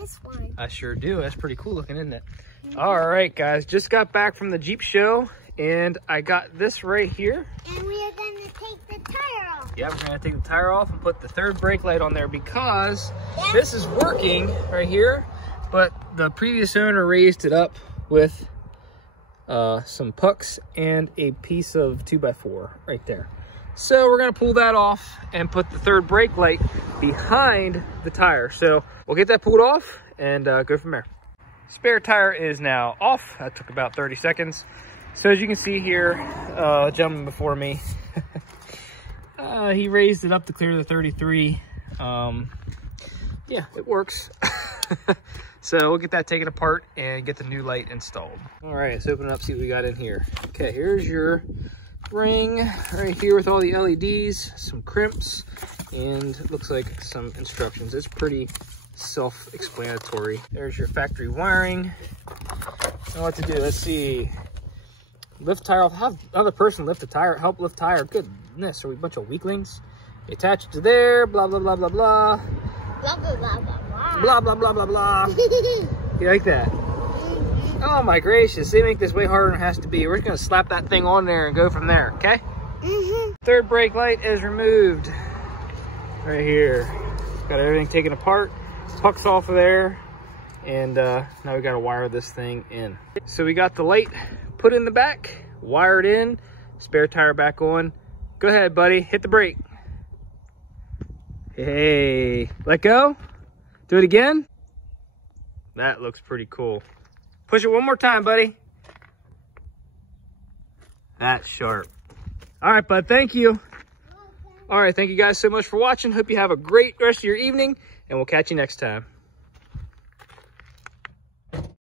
this one. I sure do. That's pretty cool looking, isn't it? All right, guys. Just got back from the Jeep show, and I got this right here. And we are going to take the tire off. Yeah, we're going to take the tire off and put the third brake light on there because this is working right here, but the previous owner raised it up with some pucks and a piece of 2x4 right there. So we're gonna pull that off and put the third brake light behind the tire. So we'll get that pulled off and go from there. Spare tire is now off. That took about 30 seconds. So as you can see here, gentleman before me, he raised it up to clear the 33. Yeah, it works. So we'll get that taken apart and get the new light installed. All right, let's open it up, see what we got in here. Okay, here's your ring right here with all the LEDs, some crimps, and it looks like some instructions. It's pretty self-explanatory. There's your factory wiring and what to do. Let's see. Lift tire off. Have another person lift the tire, help lift tire. Goodness, are we a bunch of weaklings? You attach it to there, blah, blah, blah, blah, blah. Blah, blah, blah, blah, blah. Blah, blah, blah, blah, blah. You like that? Oh my gracious, they make this way harder than it has to be. We're just gonna slap that thing on there and go from there, okay? Third brake light is removed. Right here. Got everything taken apart. Pucks off of there. And now we gotta wire this thing in. So we got the light put in the back, wired in, spare tire back on. Go ahead, buddy, hit the brake. Hey, let go. Do it again. That looks pretty cool. Push it one more time, buddy. That's sharp. All right, bud, thank you. All right, thank you guys so much for watching. Hope you have a great rest of your evening, and we'll catch you next time.